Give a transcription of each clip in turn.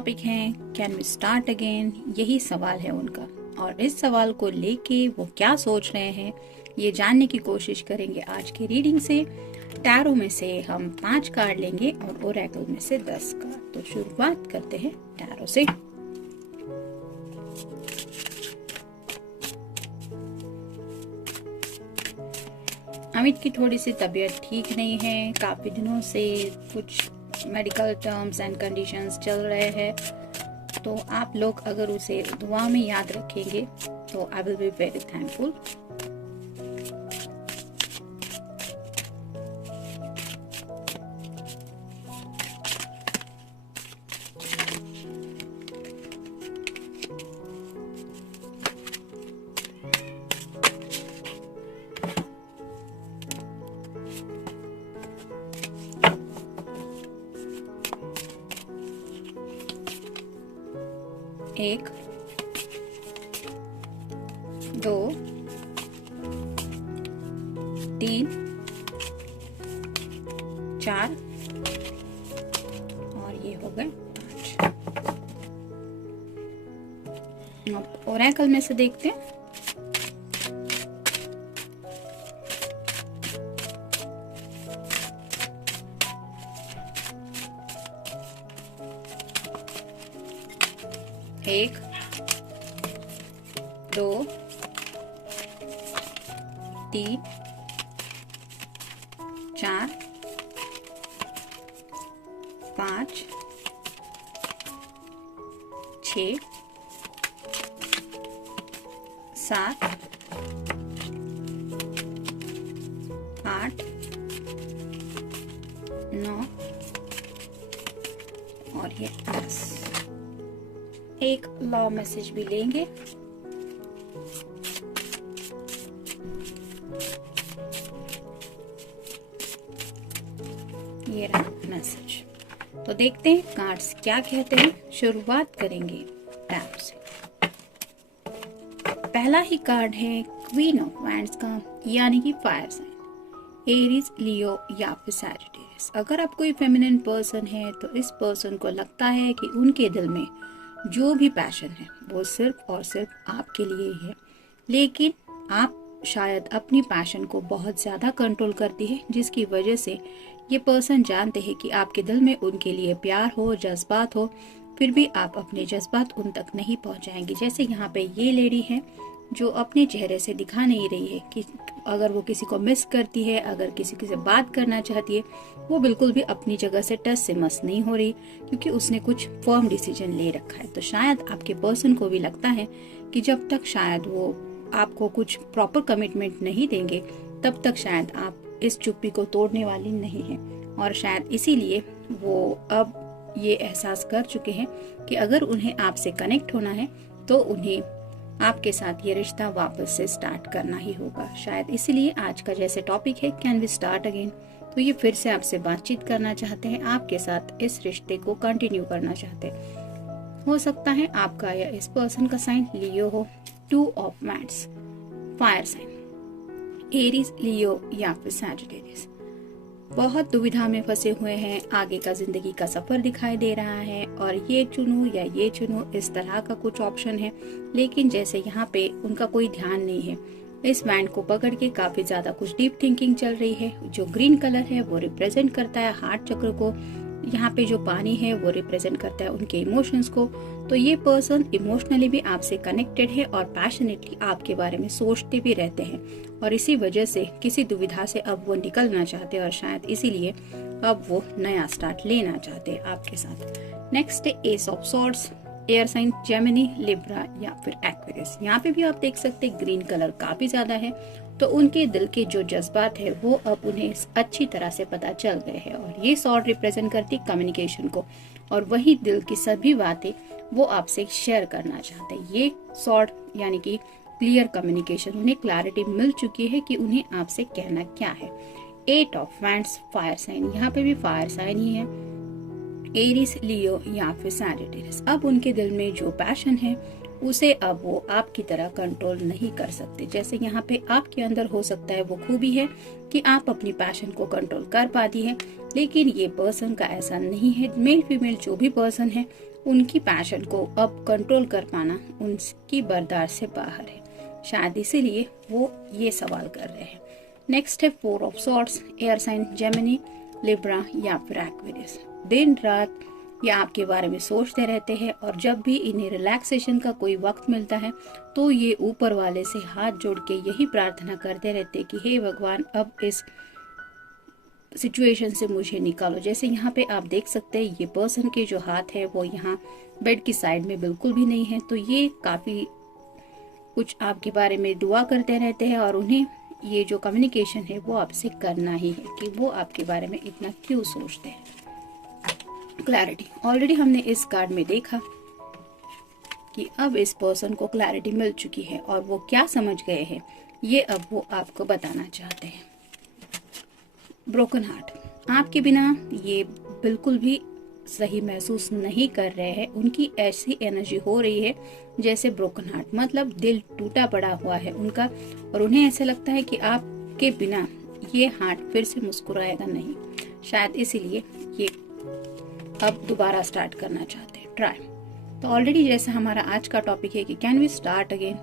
Topic है can we start again, यही सवाल है उनका। और इस सवाल को लेके वो क्या सोच रहे हैं ये जानने की कोशिश करेंगे आज की रीडिंग से। टैरो में से हम 5 कार्ड लेंगे और ओरेकल में से 10 कार्ड। तो शुरुआत करते हैं टैरो से। अमित की थोड़ी सी तबीयत ठीक नहीं है, काफी दिनों से कुछ मेडिकल टर्म्स एंड कंडीशंस चल रहे हैं। तो आप लोग अगर उसे दुआ में याद रखेंगे तो I will be very thankful. एक, 2, 3, 4 और ये हो गए 5। अब ओरेकल में से देखते हैं। एक, 2, 3, 4, 5, 6, 7, 8, 9 और ये 10। एक लॉ मैसेज भी लेंगे। ये रहा मैसेज। तो देखते हैं कार्ड्स क्या कहते हैं। शुरुआत करेंगे टैप से। पहला ही कार्ड है क्वीन ऑफ वैंड्स का, यानी कि फायर साइन, एरीज, लियो या फिर सैजिटेरियस। अगर आप कोई फेमिनिन पर्सन है तो इस पर्सन को लगता है कि उनके दिल में जो भी पैशन है वो सिर्फ और सिर्फ आपके लिए ही है, लेकिन आप शायद अपनी पैशन को बहुत ज्यादा कंट्रोल करती है, जिसकी वजह से ये पर्सन जानते हैं कि आपके दिल में उनके लिए प्यार हो, जज्बात हो, फिर भी आप अपने जज्बात उन तक नहीं पहुंचाएंगे। जैसे यहाँ पे ये लेडी है जो अपने चेहरे से दिखा नहीं रही है कि अगर वो किसी को मिस करती है, अगर किसी से बात करना चाहती है, वो बिल्कुल भी अपनी जगह से टस से मस नहीं हो रही, क्योंकि उसने कुछ फर्म डिसीजन ले रखा है। तो शायद आपके पर्सन को भी लगता है कि जब तक शायद वो आपको कुछ प्रॉपर कमिटमेंट नहीं देंगे तब तक शायद आप इस चुप्पी को तोड़ने वाली नहीं है। और शायद इसीलिए वो अब ये एहसास कर चुके हैं कि अगर उन्हें आपसे कनेक्ट होना है तो उन्हें आपके साथ ये रिश्ता वापस से स्टार्ट करना ही होगा। शायद इसीलिए आज का जैसे टॉपिक है कैन वी स्टार्ट अगेन, तो ये फिर से आपसे बातचीत करना चाहते हैं, आपके साथ इस रिश्ते को कंटिन्यू करना चाहते हैं। हो सकता है आपका या इस पर्सन का साइन लियो हो, 2 of wands, fire sign, Aries, Leo या फिर सैजिटेरियस। बहुत दुविधा में फंसे हुए हैं, आगे का जिंदगी का सफर दिखाई दे रहा है और ये चुनूं या ये चुनूं, इस तरह का कुछ ऑप्शन है, लेकिन जैसे यहाँ पे उनका कोई ध्यान नहीं है। इस बैंड को पकड़ के काफी ज्यादा कुछ डीप थिंकिंग चल रही है। जो ग्रीन कलर है वो रिप्रेजेंट करता है हार्ट चक्र को, यहाँ पे जो पानी है वो रिप्रेजेंट करता है उनके इमोशंस को। तो ये पर्सन इमोशनली भी आपसे कनेक्टेड है और पैशनेटली आपके बारे में सोचते भी रहते हैं, और इसी वजह से किसी दुविधा से अब वो निकलना चाहते हैं और शायद इसीलिए अब वो नया स्टार्ट लेना चाहते हैं आपके साथ। नेक्स्ट है ace of swords, air sign, Gemini, Libra या फिर एक्वेरियस। यहाँ पे भी आप देख सकते हैं ग्रीन कलर काफी ज्यादा है, तो उनके दिल के जो जज्बात है वो अब उन्हें अच्छी तरह से पता चल गए हैं। और ये सॉर्ड रिप्रेजेंट करती कम्युनिकेशन को, और वही दिल की सभी बातें वो आपसे शेयर करना चाहते हैं। ये सॉर्ड यानी कि क्लियर कम्युनिकेशन, उन्हें क्लैरिटी मिल चुकी है कि उन्हें आपसे कहना क्या है। 8 ऑफ वैंड्स, फायर साइन, यहाँ पे भी फायर साइन ही है, एरीज, लियो या फिर सैजिटेरियस। अब उनके दिल में जो पैशन है उसे अब वो आपकी तरह कंट्रोल नहीं कर सकते। जैसे यहाँ पे आपके अंदर हो सकता है वो खूबी है कि आप अपनी पैशन को कंट्रोल कर पाती है, लेकिन ये पर्सन का ऐसा नहीं है। मेल फीमेल जो भी पर्सन है उनकी पैशन को अब कंट्रोल कर पाना उनकी बर्दाश्त से बाहर है। शायद इसीलिए वो ये सवाल कर रहे हैं। नेक्स्ट है 4 of swords, air sign Gemini, Libra या फिर एक्वेरियस। दिन रात ये आपके बारे में सोचते रहते हैं और जब भी इन्हें रिलैक्सेशन का कोई वक्त मिलता है तो ये ऊपर वाले से हाथ जोड़ के यही प्रार्थना करते रहते कि हे भगवान, अब इस सिचुएशन से मुझे निकालो। जैसे यहाँ पे आप देख सकते हैं ये पर्सन के जो हाथ है वो यहाँ बेड की साइड में बिल्कुल भी नहीं है, तो ये काफी कुछ आपके बारे में दुआ करते रहते हैं और उन्हें ये जो कम्युनिकेशन है वो आपसे करना ही है कि वो आपके बारे में इतना क्यों सोचते हैं। क्लैरिटी, ऑलरेडी हमने इस कार्ड में देखा कि अब इस पर्सन को क्लैरिटी मिल चुकी है और वो क्या समझ गए हैं ये अब वो आपको बताना चाहते हैं। ब्रोकन हार्ट, आपके बिना ये बिल्कुल भी सही महसूस नहीं कर रहे हैं। उनकी ऐसी एनर्जी हो रही है जैसे ब्रोकन हार्ट, मतलब दिल टूटा पड़ा हुआ है उनका और उन्हें ऐसा लगता है कि आपके बिना ये हार्ट फिर से मुस्कुराएगा नहीं। शायद इसीलिए ये अब दोबारा स्टार्ट करना चाहते हैं, ट्राई। तो ऑलरेडी जैसा हमारा आज का टॉपिक है कि कैन वी स्टार्ट अगेन,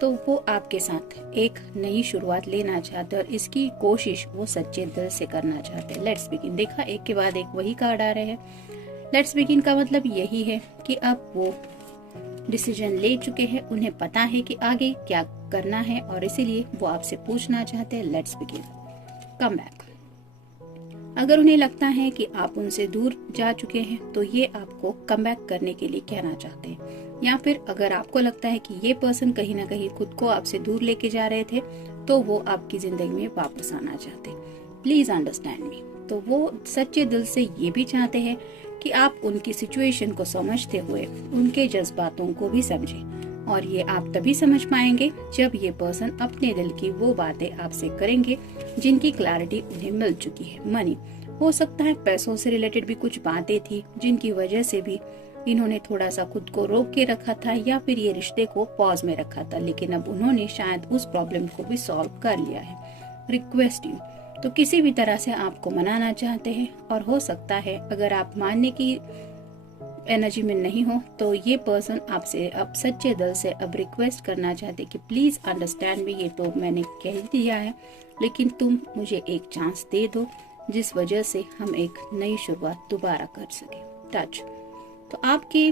तो वो आपके साथ एक नई शुरुआत लेना चाहते हैं और इसकी कोशिश वो सच्चे दिल से करना चाहते हैं। लेट्स बिगिन, देखा एक के बाद एक वही कार्ड आ रहे हैं। लेट्स बिगिन का मतलब यही है कि अब वो डिसीजन ले चुके हैं, उन्हें पता है कि आगे क्या करना है और इसीलिए वो आपसे पूछना चाहते हैं लेट्स बिगिन, कम बैक। अगर उन्हें लगता है कि आप उनसे दूर जा चुके हैं तो ये आपको कम बैक करने के लिए कहना चाहते हैं, या फिर अगर आपको लगता है कि ये पर्सन कहीं ना कहीं खुद को आपसे दूर लेके जा रहे थे तो वो आपकी जिंदगी में वापस आना चाहते हैं। Please understand me. तो वो सच्चे दिल से ये भी चाहते हैं कि आप उनकी सिचुएशन को समझते हुए उनके जज्बातों को भी समझें और ये आप तभी समझ पाएंगे जब ये पर्सन अपने दिल की वो बातें आपसे करेंगे जिनकी क्लैरिटी उन्हें मिल चुकी है। मनी, हो सकता है पैसों से रिलेटेड भी कुछ बातें थी जिनकी वजह से भी इन्होंने थोड़ा सा खुद को रोक के रखा था या फिर ये रिश्ते को पॉज में रखा था, लेकिन अब उन्होंने शायद उस प्रॉब्लम को भी सॉल्व कर लिया है। रिक्वेस्ट यू, तो किसी भी तरह से आपको मनाना चाहते हैं और हो सकता है अगर आप मानने की एनर्जी में नहीं हो तो ये पर्सन आपसे अब सच्चे दिल से अब रिक्वेस्ट करना चाहते कि प्लीज अंडरस्टैंड मी, ये तो मैंने कह दिया है लेकिन तुम मुझे एक चांस दे दो जिस वजह से हम एक नई शुरुआत दोबारा कर सके। टच, तो आपके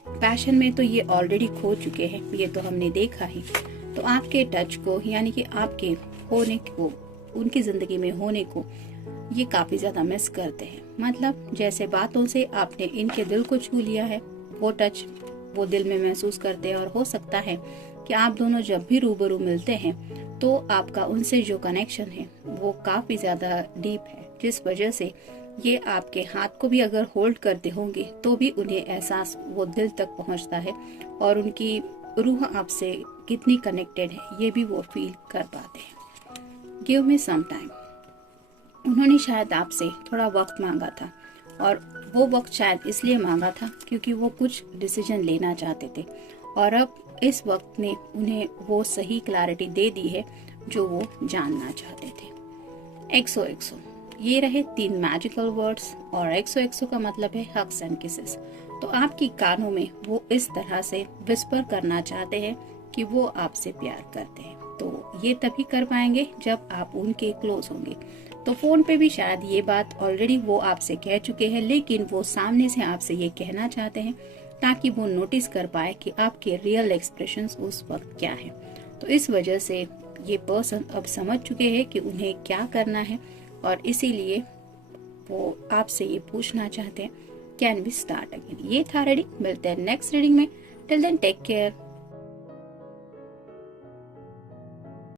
पैशन में तो ये ऑलरेडी खो चुके हैं, ये तो हमने देखा ही। तो आपके टच को यानी कि आपके होने को, उनकी जिंदगी में होने को ये काफी ज्यादा मिस करते हैं। मतलब जैसे बातों से आपने इनके दिल को छू लिया है, वो टच वो दिल में महसूस करते हैं और हो सकता है कि आप दोनों जब भी रूबरू मिलते हैं तो आपका उनसे जो कनेक्शन है वो काफी ज्यादा डीप है, जिस वजह से ये आपके हाथ को भी अगर होल्ड करते होंगे तो भी उन्हें एहसास वो दिल तक पहुंचता है और उनकी रूह आपसे कितनी कनेक्टेड है ये भी वो फील कर पाते हैं। गिव मी सम टाइम, उन्होंने शायद आपसे थोड़ा वक्त मांगा था और वो वक्त शायद इसलिए मांगा था क्योंकि वो कुछ डिसीजन लेना चाहते थे और अब इस वक्त ने उन्हें वो सही क्लैरिटी दे दी है जो वो जानना चाहते थे। एक्सो एक्सो, ये रहे 3 मैजिकल वर्ड्स और एक्सो एक्सो का मतलब है हग्स एंड किसेस। तो आपकी कानों में वो इस तरह से विस्पर करना चाहते हैं कि वो आपसे प्यार करते हैं, तो ये तभी कर पाएंगे जब आप उनके क्लोज होंगे। तो फोन पे भी शायद ये बात ऑलरेडी वो आपसे कह चुके हैं लेकिन वो सामने से आपसे ये कहना चाहते हैं ताकि वो नोटिस कर पाए कि आपके रियल एक्सप्रेशंस उस वक्त क्या है। तो इस वजह से ये पर्सन अब समझ चुके हैं कि उन्हें क्या करना है और इसीलिए वो आपसे ये पूछना चाहते हैं कैन वी स्टार्ट अगेन। ये था रीडिंग, मिलते हैं नेक्स्ट रीडिंग में। Till then take care.